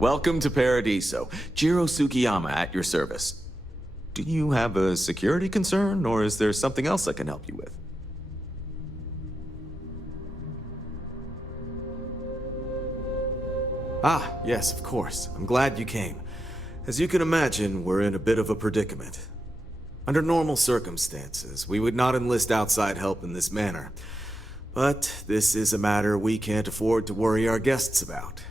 Welcome to Paradiso. Jiro Sugiyama at your service. Do you have a security concern, or is there something else I can help you with? Ah, yes, of course. I'm glad you came. As you can imagine, we're in a bit of a predicament. Under normal circumstances, we would not enlist outside help in this manner. But this is a matter we can't afford to worry our guests about.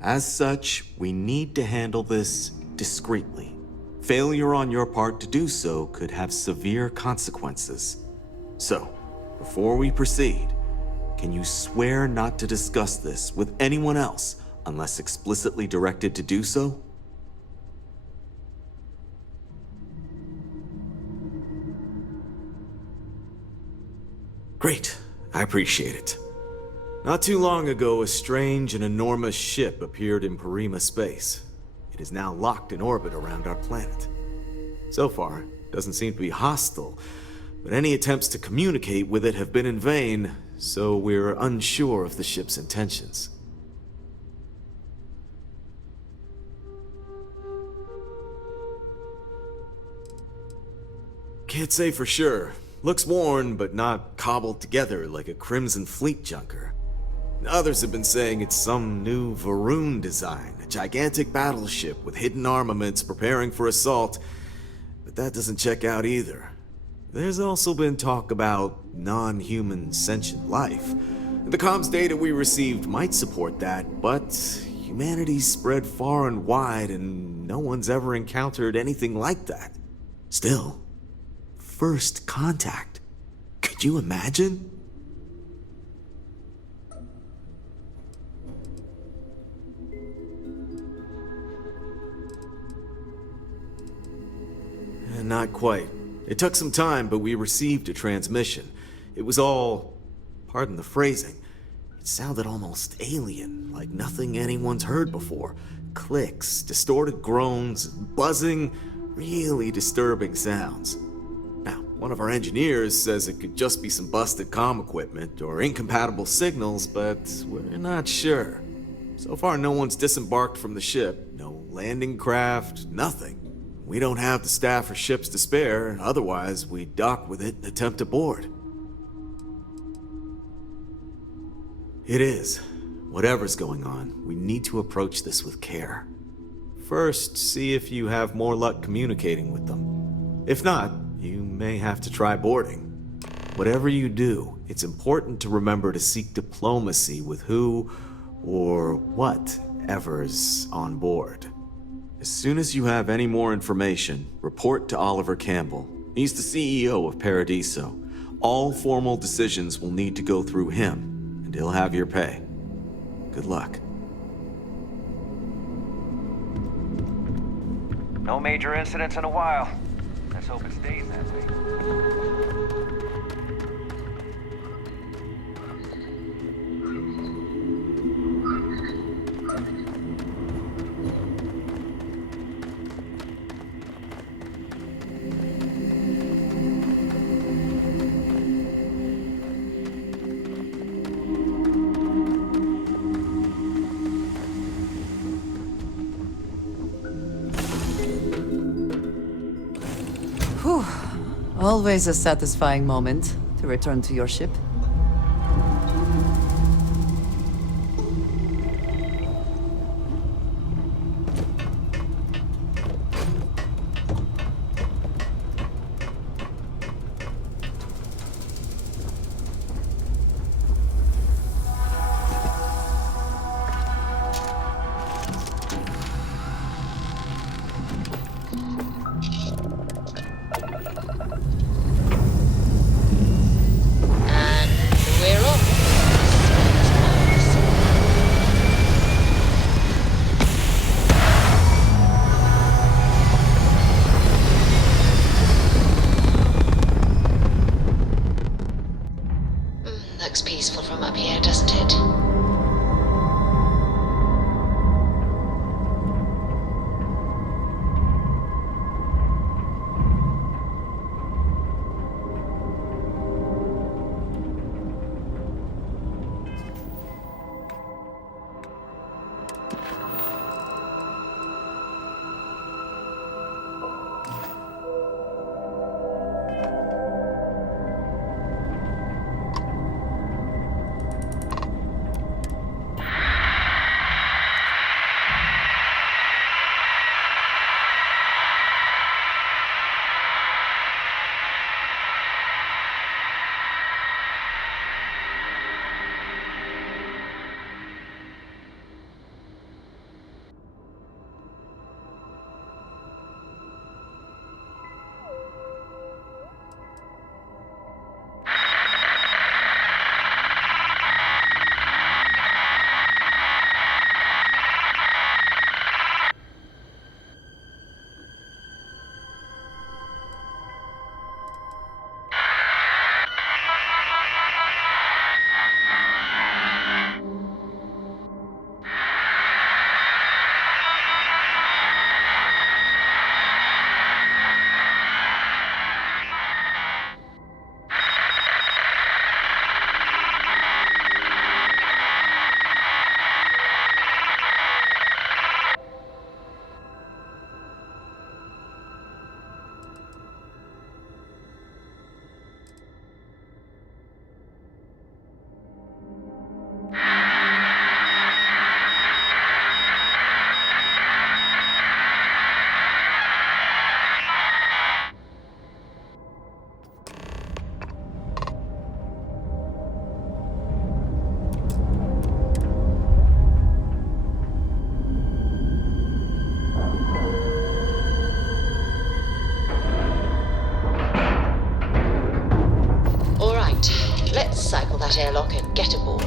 As such, we need to handle this discreetly. Failure on your part to do so could have severe consequences. So, before we proceed, can you swear not to discuss this with anyone else unless explicitly directed to do so? Great. I appreciate it. Not too long ago, a strange and enormous ship appeared in Parima space. It is now locked in orbit around our planet. So far, it doesn't seem to be hostile, but any attempts to communicate with it have been in vain, so we're unsure of the ship's intentions. Can't say for sure. Looks worn, but not cobbled together like a Crimson Fleet junker. Others have been saying it's some new Varun design, a gigantic battleship with hidden armaments preparing for assault, but that doesn't check out either. There's also been talk about non-human sentient life. The comms data we received might support that, but humanity's spread far and wide and no one's ever encountered anything like that. Still, first contact. Could you imagine? Not quite. It took some time, but we received a transmission. It was all, pardon the phrasing, it sounded almost alien, like nothing anyone's heard before. Clicks, distorted groans, buzzing, really disturbing sounds. Now, one of our engineers says it could just be some busted comm equipment or incompatible signals, but we're not sure. So far, no one's disembarked from the ship, no landing craft, nothing. We don't have the staff or ships to spare, otherwise we'd dock with it and attempt to board. It is. Whatever's going on, we need to approach this with care. First, see if you have more luck communicating with them. If not, you may have to try boarding. Whatever you do, it's important to remember to seek diplomacy with who or whatever's on board. As soon as you have any more information, report to Oliver Campbell. He's the CEO of Paradiso. All formal decisions will need to go through him, and he'll have your pay. Good luck. No major incidents in a while. Let's hope it stays that way. Whew. Always a satisfying moment to return to your ship. that airlock and get aboard.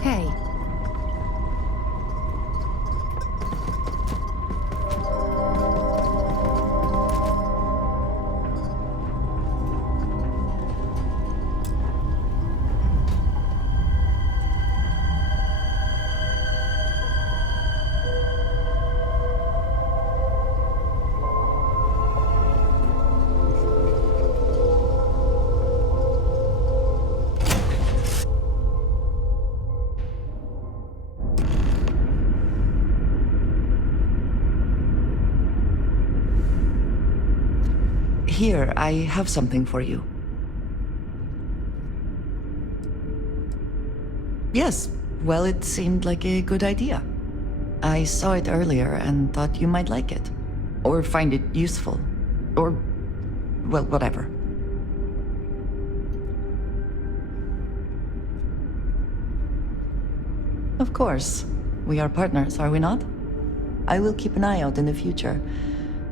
Hey. Here, I have something for you. Yes, well, it seemed like a good idea. I saw it earlier and thought you might like it. Or find it useful. Or, well, whatever. Of course. We are partners, are we not? I will keep an eye out in the future.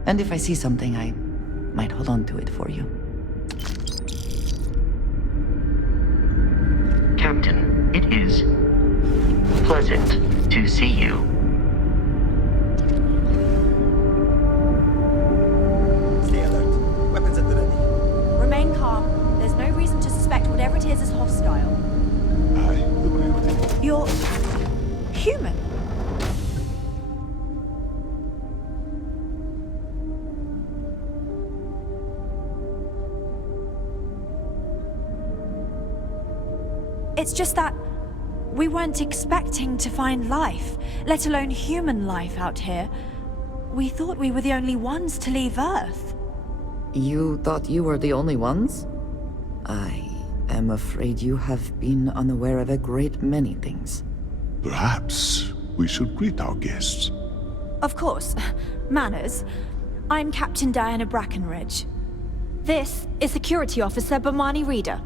And if I see something, I might hold on to it for you. Captain, it is pleasant to see you. Stay alert. Weapons at the ready. Remain calm. There's no reason to suspect whatever it is hostile. I agree with you. You're... human. It's just that we weren't expecting to find life, let alone human life out here. We thought we were the only ones to leave Earth. You thought you were the only ones? I am afraid you have been unaware of a great many things. Perhaps we should greet our guests. Of course. Manners. I'm Captain Diana Brackenridge. This is Security Officer Bomani Reader.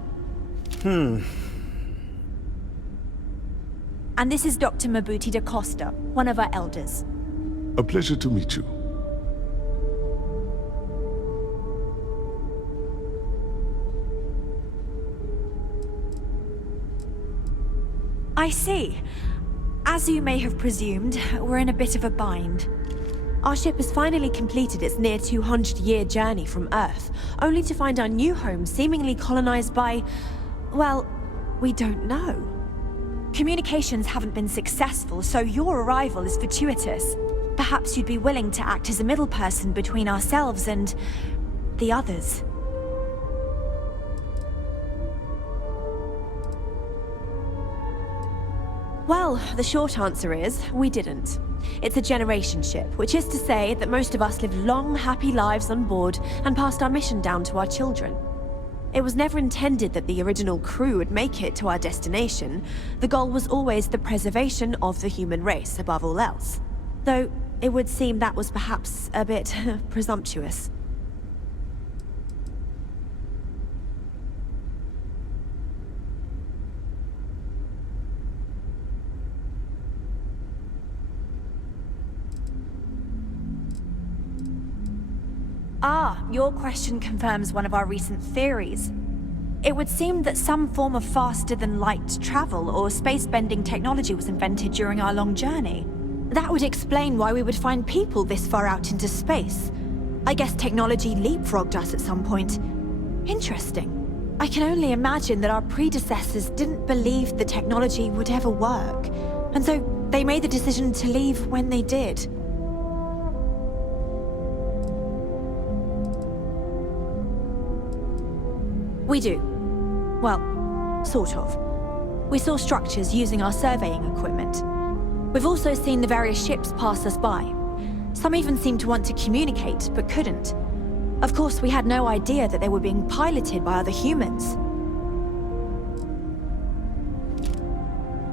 And this is Dr. Mabuti da Costa, one of our elders. A pleasure to meet you. I see. As you may have presumed, we're in a bit of a bind. Our ship has finally completed its near 200-year journey from Earth, only to find our new home seemingly colonized by... well, we don't know. Communications haven't been successful, so your arrival is fortuitous. Perhaps you'd be willing to act as a middle person between ourselves and... the others. Well, the short answer is, we didn't. It's a generation ship, which is to say that most of us lived long, happy lives on board and passed our mission down to our children. It was never intended that the original crew would make it to our destination. The goal was always the preservation of the human race above all else. Though, it would seem that was perhaps a bit presumptuous. Ah, your question confirms one of our recent theories. It would seem that some form of faster-than-light travel or space-bending technology was invented during our long journey. That would explain why we would find people this far out into space. I guess technology leapfrogged us at some point. Interesting. I can only imagine that our predecessors didn't believe the technology would ever work, and so they made the decision to leave when they did. We do. Well, sort of. We saw structures using our surveying equipment. We've also seen the various ships pass us by. Some even seemed to want to communicate, but couldn't. Of course, we had no idea that they were being piloted by other humans.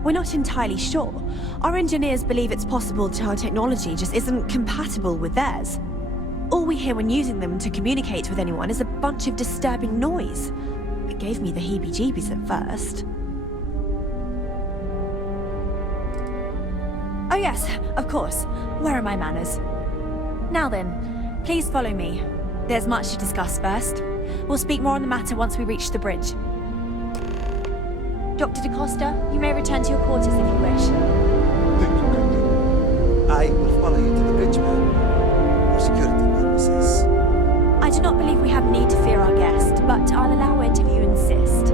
We're not entirely sure. Our engineers believe it's possible that our technology just isn't compatible with theirs. All we hear when using them to communicate with anyone is a bunch of disturbing noise. It gave me the heebie-jeebies at first. Oh yes, of course. Where are my manners? Now then, Please follow me. There's much to discuss first. We'll speak more on the matter once we reach the bridge. Dr. DaCosta, you may return to your quarters if you wish. Thank you, Captain. I will follow you to the bridge, ma'am. For security purposes. I do not believe we have need to fear our guest, but I'll allow it if you insist.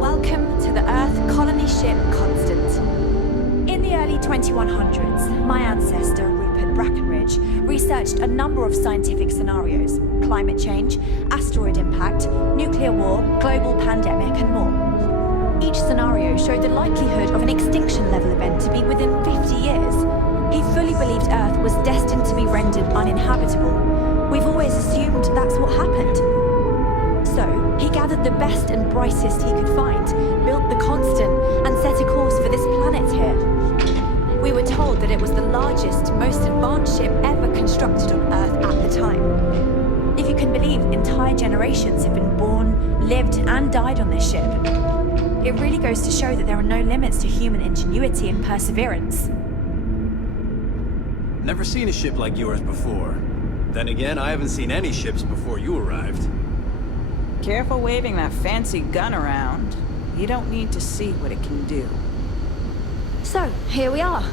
Welcome to the Earth colony ship Constant. In the early 2100s, my ancestor, Rupert Brackenridge, researched a number of scientific scenarios: climate change, asteroid impact, nuclear war, global pandemic, and more. Each scenario showed the likelihood of an extinction-level event to be within 50 years. He fully believed Earth was destined to be rendered uninhabitable. We've always assumed that's what happened. So, he gathered the best and brightest he could find, built the Constant, and set a course for this planet here. We were told that it was the largest, most advanced ship ever constructed on Earth at the time. If you can believe, entire generations have been born, lived, and died on this ship. It really goes to show that there are no limits to human ingenuity and perseverance. Never seen a ship like yours before. Then again, I haven't seen any ships before you arrived. Careful waving that fancy gun around. You don't need to see what it can do. So, here we are.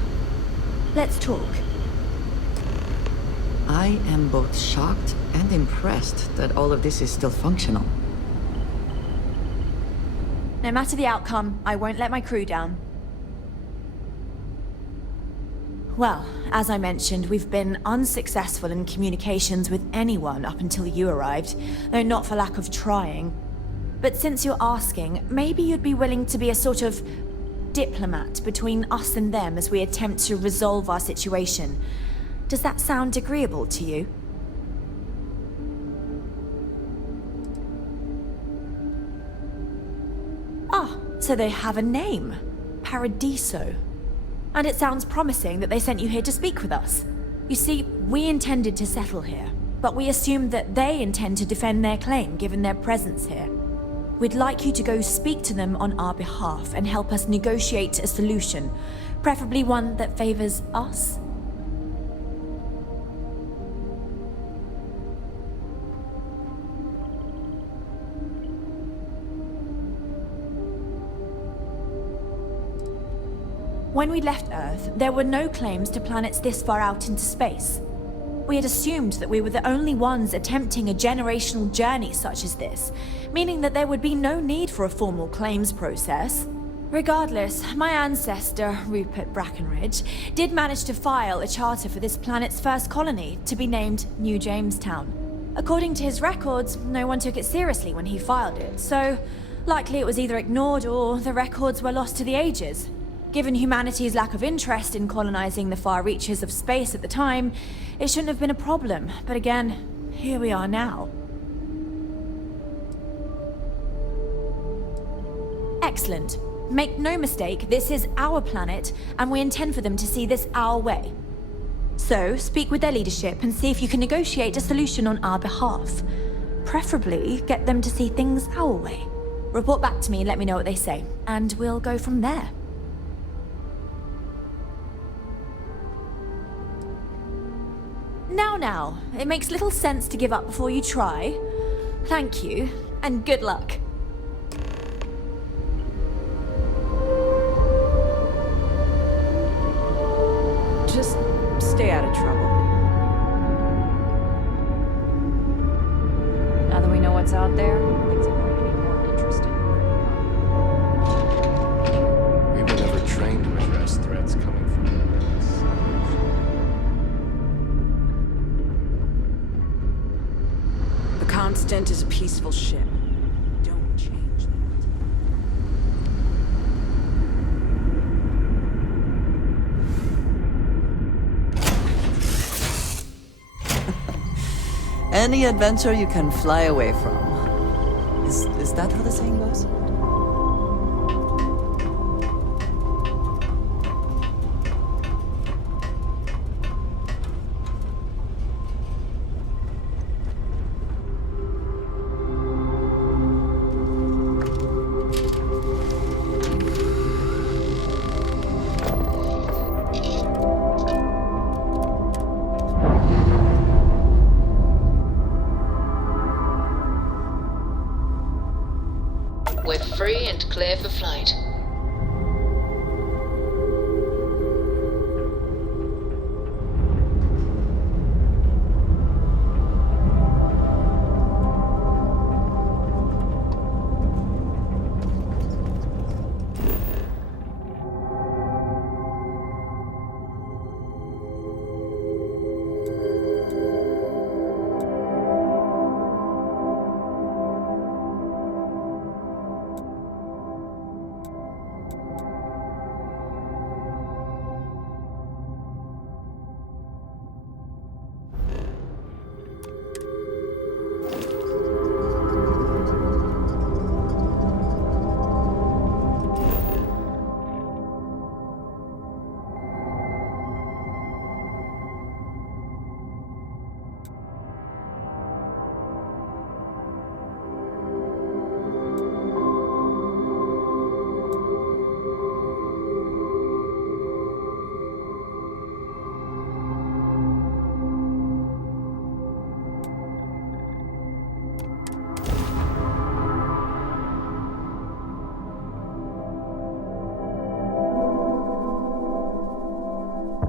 Let's talk. I am both shocked and impressed that all of this is still functional. No matter the outcome, I won't let my crew down. Well, as I mentioned, we've been unsuccessful in communications with anyone up until you arrived, though not for lack of trying. But since you're asking, maybe you'd be willing to be a sort of diplomat between us and them as we attempt to resolve our situation. Does that sound agreeable to you? Ah, so they have a name. Paradiso. And it sounds promising that they sent you here to speak with us. You see, we intended to settle here, but we assumed that they intend to defend their claim given their presence here. We'd like you to go speak to them on our behalf and help us negotiate a solution, preferably one that favors us. When we left Earth, there were no claims to planets this far out into space. We had assumed that we were the only ones attempting a generational journey such as this, meaning that there would be no need for a formal claims process. Regardless, my ancestor, Rupert Brackenridge, did manage to file a charter for this planet's first colony, to be named New Jamestown. According to his records, no one took it seriously when he filed it, so likely it was either ignored or the records were lost to the ages. Given humanity's lack of interest in colonizing the far reaches of space at the time, it shouldn't have been a problem. But again, here we are now. Excellent. Make no mistake, this is our planet, and we intend for them to see this our way. So, speak with their leadership and see if you can negotiate a solution on our behalf. Preferably, get them to see things our way. Report back to me and let me know what they say, and we'll go from there. Now, it makes little sense to give up before you try. Thank you, and good luck. Just stay out of trouble. Now that we know what's out there, things are going to be more interesting. We were never trained to address threats coming from The Constant is a peaceful ship. Don't change that. Any adventure you can fly away from. Is that how the saying goes? flight.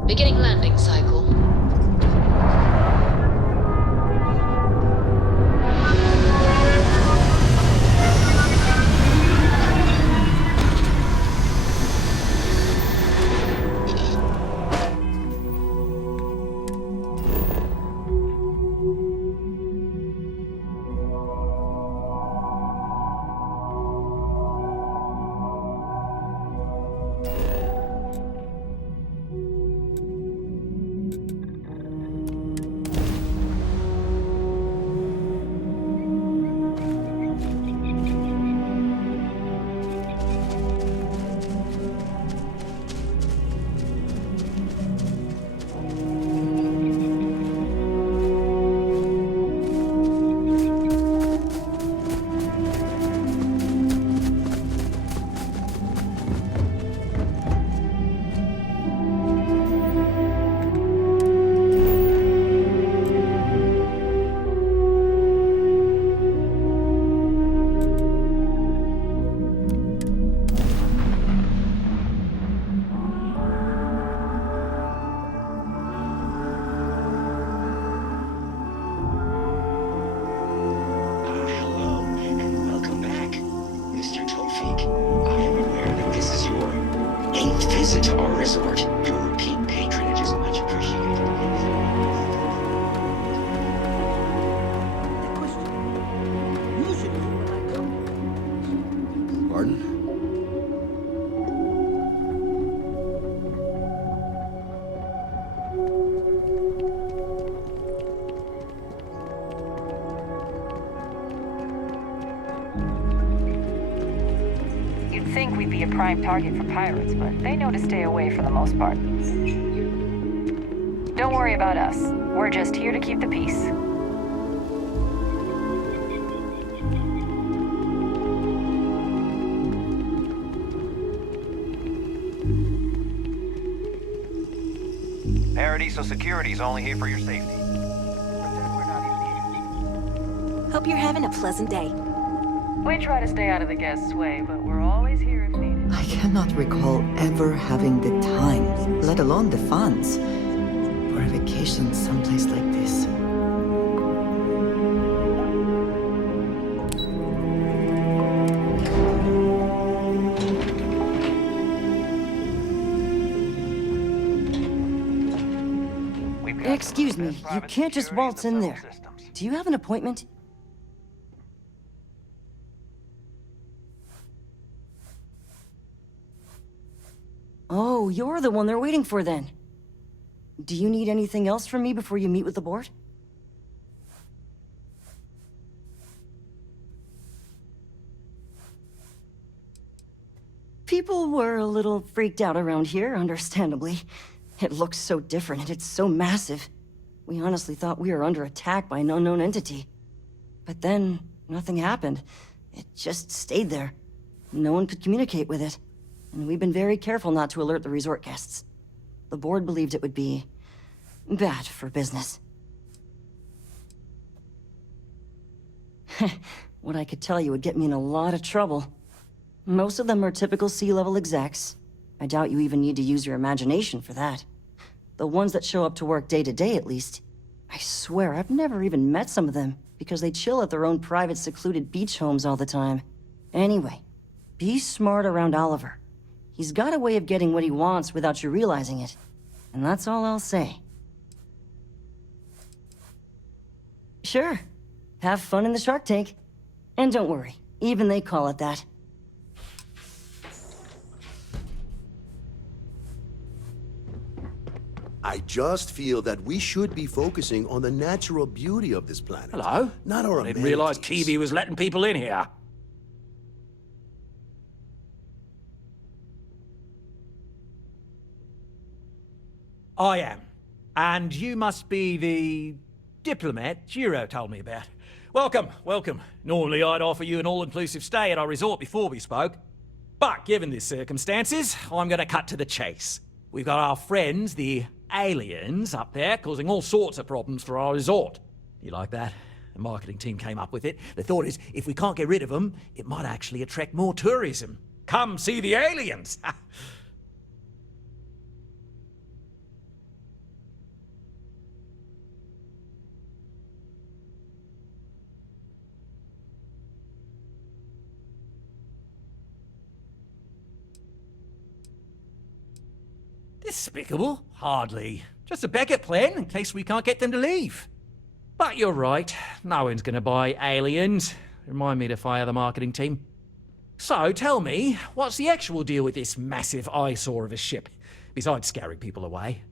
Beginning landing cycle. You'd think we'd be a prime target for pirates, but they know to stay away for the most part. Don't worry about us. We're just here to keep the peace. Paradiso Security's only here for your safety. Hope you're having a pleasant day. We try to stay out of the guests' way, but we're always here if needed. I cannot recall ever having the time, let alone the funds, for a vacation someplace like this. Excuse me, you can't just waltz in there. Do you have an appointment? Oh, you're the one they're waiting for then. Do you need anything else from me before you meet with the board? People were a little freaked out around here, understandably. It looks so different and it's so massive. We honestly thought we were under attack by an unknown entity. But then, nothing happened. It just stayed there. No one could communicate with it. And we've been very careful not to alert the resort guests. The board believed it would be bad for business. What I could tell you would get me in a lot of trouble. Most of them are typical C-level execs. I doubt you even need to use your imagination for that. The ones that show up to work day to day, at least. I swear, I've never even met some of them, because they chill at their own private secluded beach homes all the time. Anyway, be smart around Oliver. He's got a way of getting what he wants without you realizing it. And that's all I'll say. Sure. Have fun in the shark tank. And don't worry, even they call it that. I just feel that we should be focusing on the natural beauty of this planet. Hello? Not our I didn't realize amenities. Kiwi was letting people in here. I am. And you must be the diplomat Jiro told me about. Welcome, welcome. Normally I'd offer you an all-inclusive stay at our resort before we spoke. But given the circumstances, I'm gonna cut to the chase. We've got our friends, the aliens, up there, causing all sorts of problems for our resort. You like that? The marketing team came up with it. The thought is, if we can't get rid of them, it might actually attract more tourism. Come see the aliens! Despicable? Hardly. Just a backup plan in case we can't get them to leave. But you're right, no one's gonna buy aliens. Remind me to fire the marketing team. So tell me, what's the actual deal with this massive eyesore of a ship, besides scaring people away?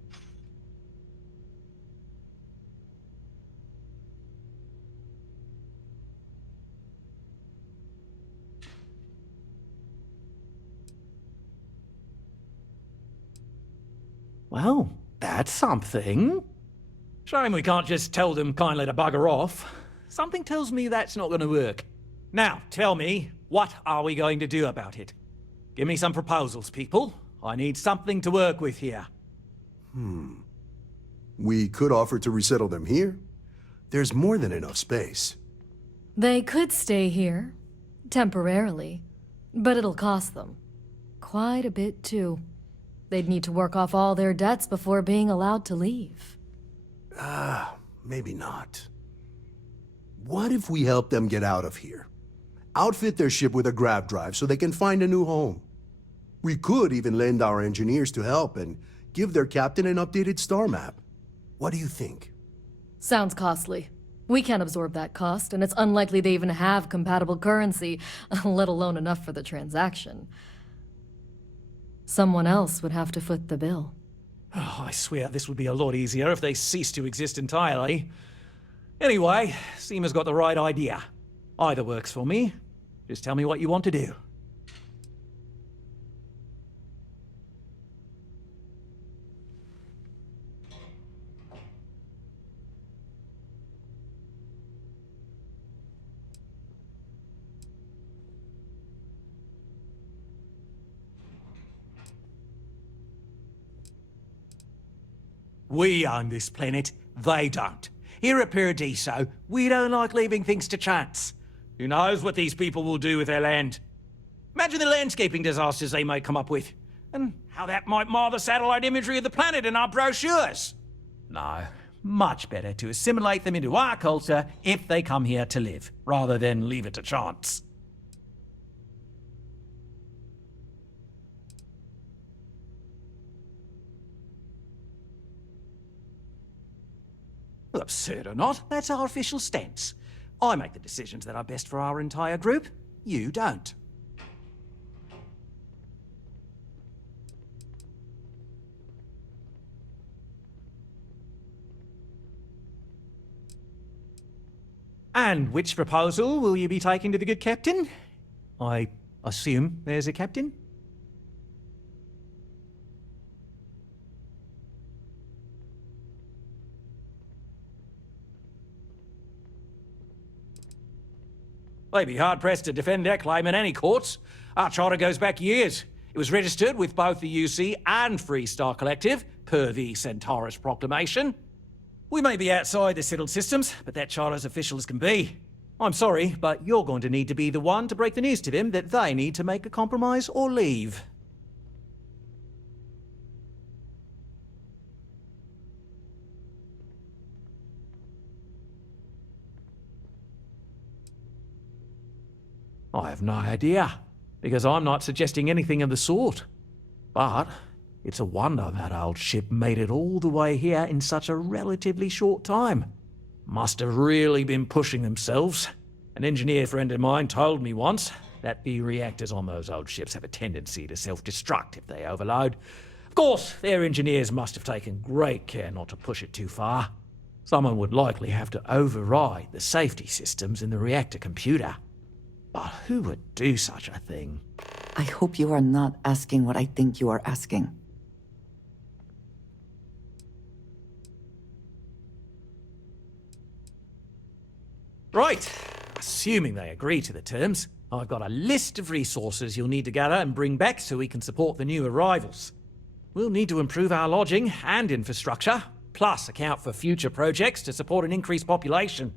Well, that's something. Shame we can't just tell them kindly to bugger off. Something tells me that's not going to work. Now, tell me, what are we going to do about it? Give me some proposals, people. I need something to work with here. We could offer to resettle them here. There's more than enough space. They could stay here, temporarily, but it'll cost them. Quite a bit, too. They'd need to work off all their debts before being allowed to leave. Maybe not. What if we help them get out of here? Outfit their ship with a grav drive so they can find a new home. We could even lend our engineers to help and give their captain an updated star map. What do you think? Sounds costly. We can't absorb that cost, and it's unlikely they even have compatible currency, let alone enough for the transaction. Someone else would have to foot the bill. Oh, I swear this would be a lot easier if they ceased to exist entirely. Anyway, Seema's got the right idea. Either works for me. Just tell me what you want to do. We own this planet, they don't. Here at Paradiso, we don't like leaving things to chance. Who knows what these people will do with their land? Imagine the landscaping disasters they might come up with, and how that might mar the satellite imagery of the planet in our brochures. No, much better to assimilate them into our culture if they come here to live, rather than leave it to chance. Absurd or not, that's our official stance. I make the decisions that are best for our entire group. You don't. And which proposal will you be taking to the good captain? I assume there's a captain? They'd be hard-pressed to defend their claim in any courts. Our charter goes back years. It was registered with both the UC and Freestar Collective, per the Centaurus Proclamation. We may be outside the settled systems, but that charter's official as can be. I'm sorry, but you're going to need to be the one to break the news to them that they need to make a compromise or leave. I have no idea, because I'm not suggesting anything of the sort. But it's a wonder that old ship made it all the way here in such a relatively short time. Must have really been pushing themselves. An engineer friend of mine told me once that the reactors on those old ships have a tendency to self-destruct if they overload. Of course, their engineers must have taken great care not to push it too far. Someone would likely have to override the safety systems in the reactor computer. But who would do such a thing? I hope you are not asking what I think you are asking. Right. Assuming they agree to the terms, I've got a list of resources you'll need to gather and bring back so we can support the new arrivals. We'll need to improve our lodging and infrastructure, plus account for future projects to support an increased population.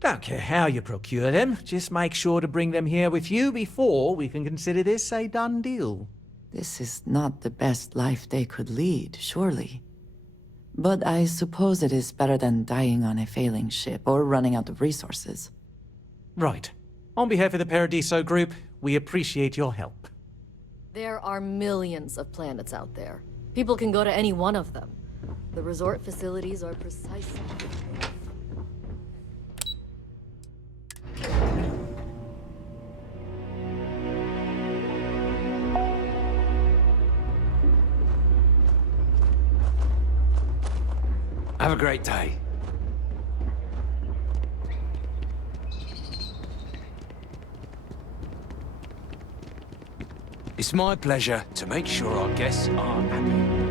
Don't care how you procure them, just make sure to bring them here with you before we can consider this a done deal. This is not the best life they could lead, surely. But I suppose it is better than dying on a failing ship or running out of resources. Right. On behalf of the Paradiso Group, we appreciate your help. There are millions of planets out there. People can go to any one of them. The resort facilities are precisely... Have a great day. It's my pleasure to make sure our guests are happy.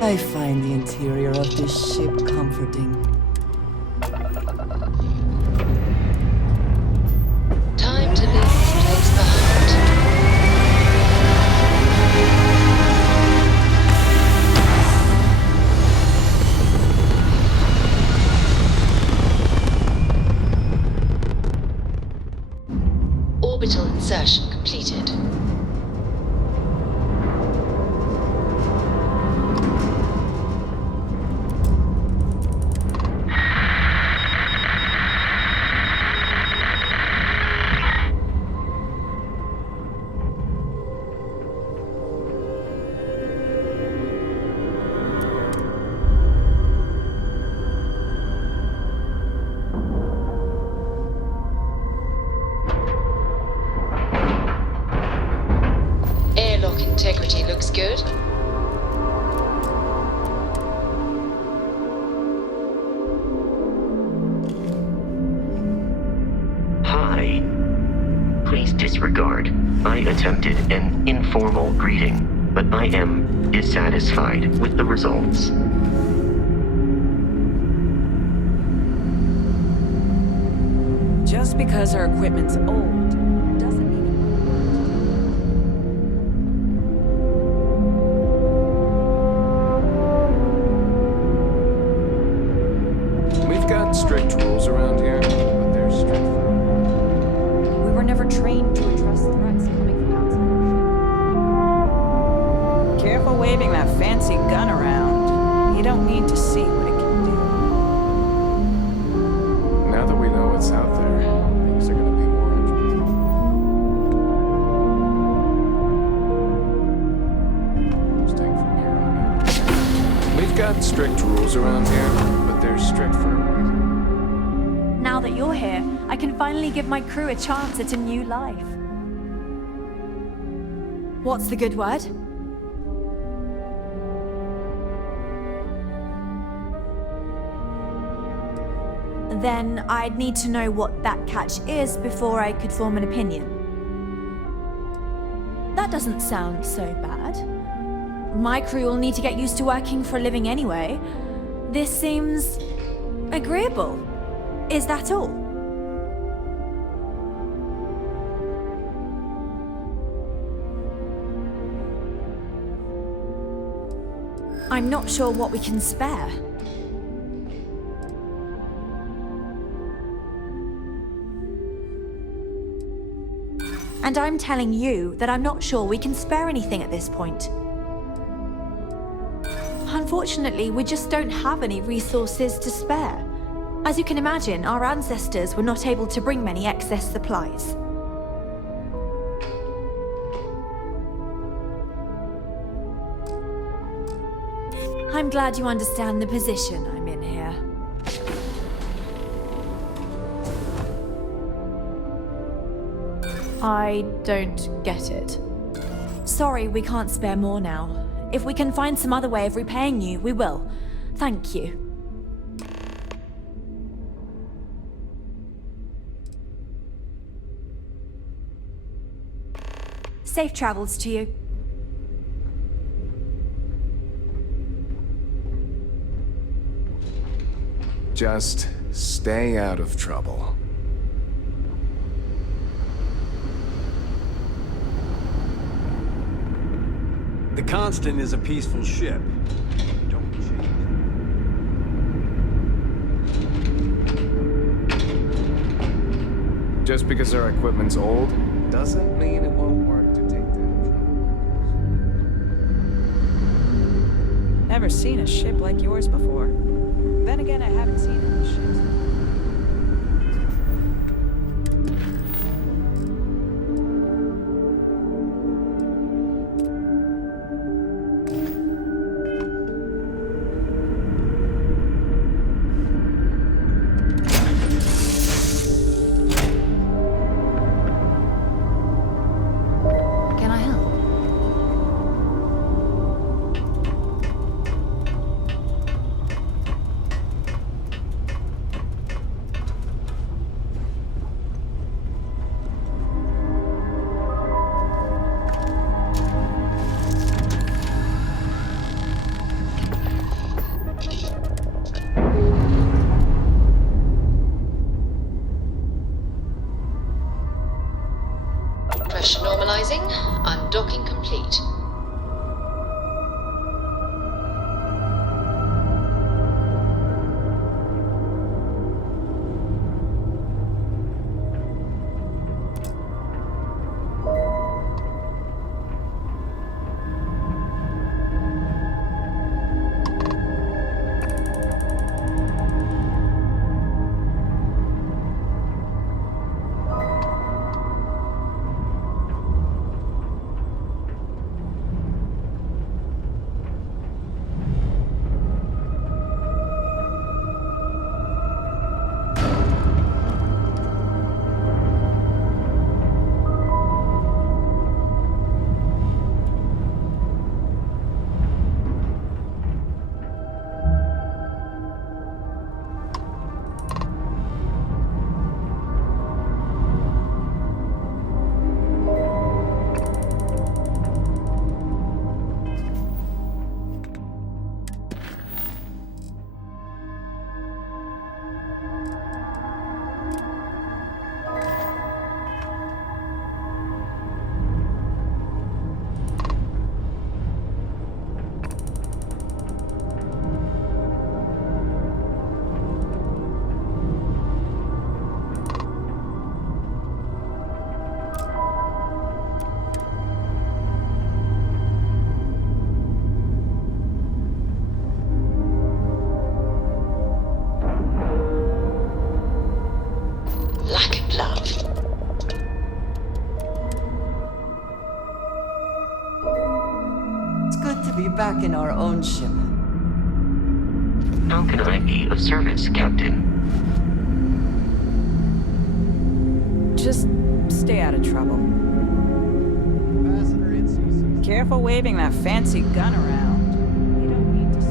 I find the interior of this ship comforting. Time to leave this place behind. Orbital insertion completed. Airlock integrity looks good. Hi. Please disregard. I attempted an informal greeting, but I am dissatisfied with the results. Just because our equipment's old doesn't mean We've got strict rules around here, but they're strict. we were never trained to address threats coming from outside. Careful waving that fancy gun around. You don't need to see what it can do. Now that we know what's out there, things are gonna be more interesting. Staying from here on out. We've got strict rules around here, but they're strict for a reason. Now that you're here, I can finally give my crew a chance at a new life. What's the good word? Then I'd need to know what that catch is before I could form an opinion. That doesn't sound so bad. My crew will need to get used to working for a living anyway. This seems agreeable. Is that all? I'm not sure what we can spare. And I'm telling you that I'm not sure we can spare anything at this point. Unfortunately, we just don't have any resources to spare. As you can imagine, our ancestors were not able to bring many excess supplies. I'm glad you understand the position I'm in here. I don't get it. Sorry, we can't spare more now. If we can find some other way of repaying you, we will. Thank you. Safe travels to you. Just stay out of trouble. The Constant is a peaceful ship. Don't change. Just because our equipment's old, doesn't mean it won't work to take down trouble. Never seen a ship like yours before. Then again, I haven't seen any ships. Can I help? Pressure normalizing. Undocking complete. Back in our own ship. How can I be of service, Captain? Just stay out of trouble. Ambassador in CC. Careful waving that fancy gun around. You don't need to see.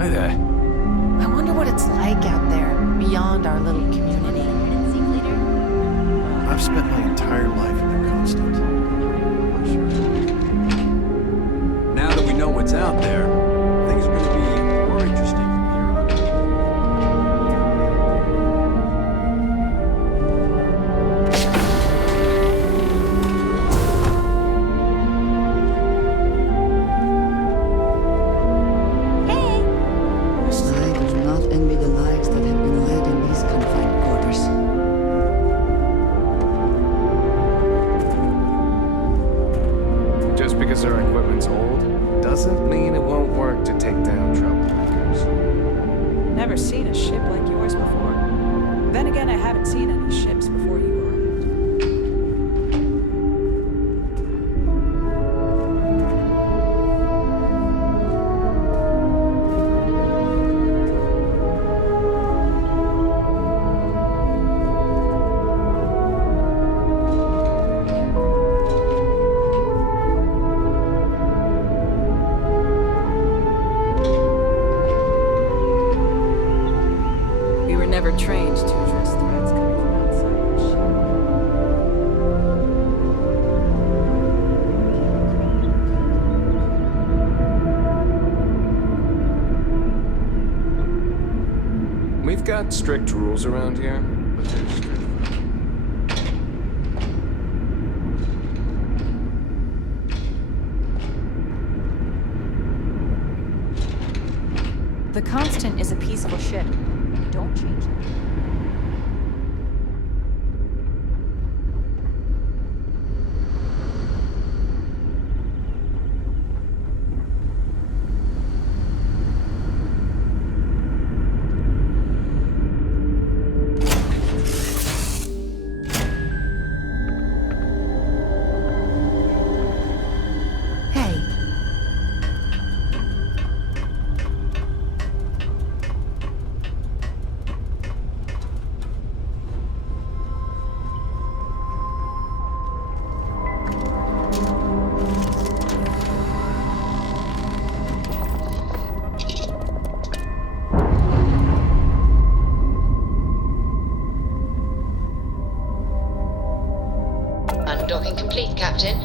Hey there. I wonder what it's like out there, beyond our little community. I've spent my entire life in the constant. Now that we know what's out there, things are going to be more interesting from here on. I do not envy the lives that have been led in these confined quarters. Just because our equipment's old, doesn't mean it won't work to take down troublemakers. Never seen a ship like yours before. Then again, I haven't seen any ships before you arrived. We were never trained to address threats coming from outside the ship. We've got strict rules around here, but they're strict. The Constant is a peaceful ship. Don't change it. Hey, Undocking complete, Captain.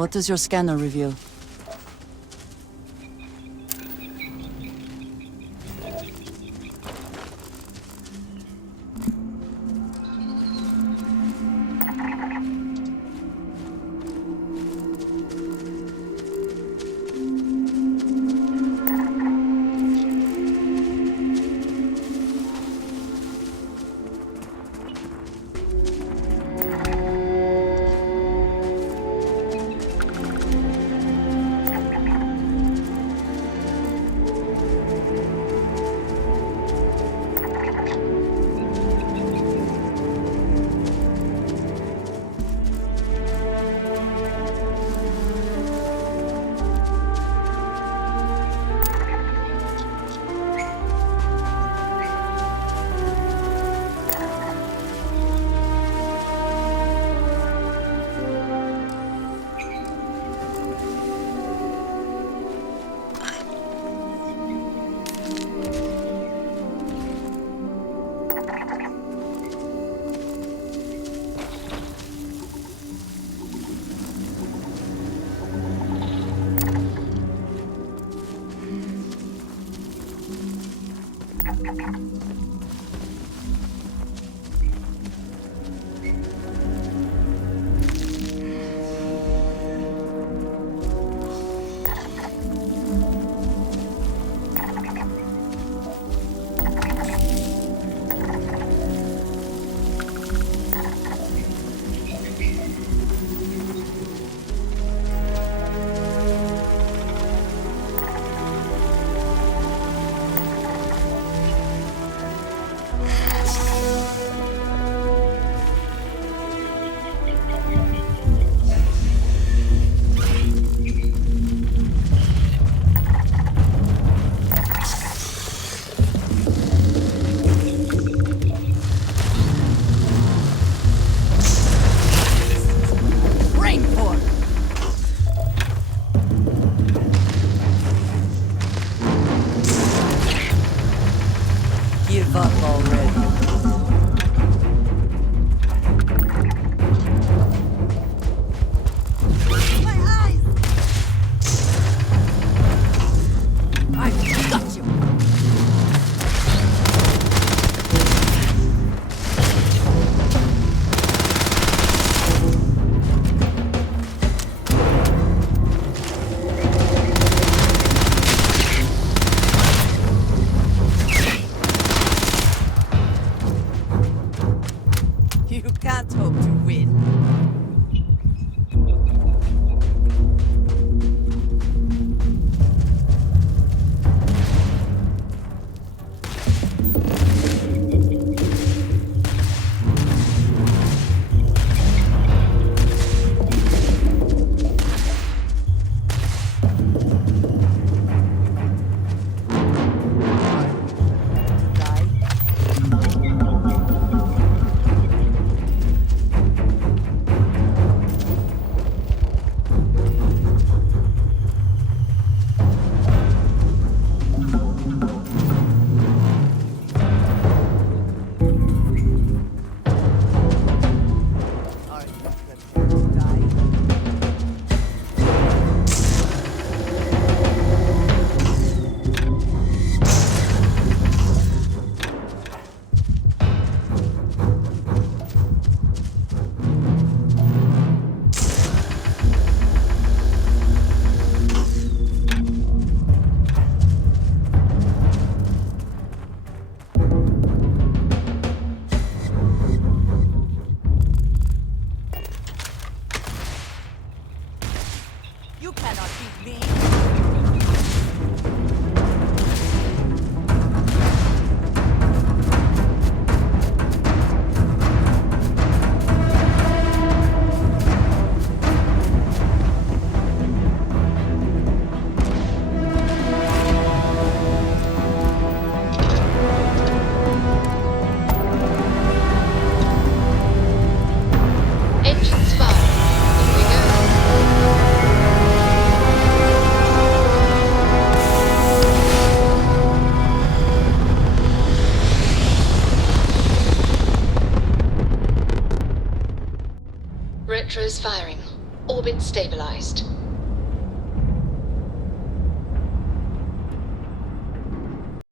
What does your scanner reveal? Give up already. You can't hope to win. You cannot beat me. Engines fire. Here we go. Retro's firing. Orbit stabilized.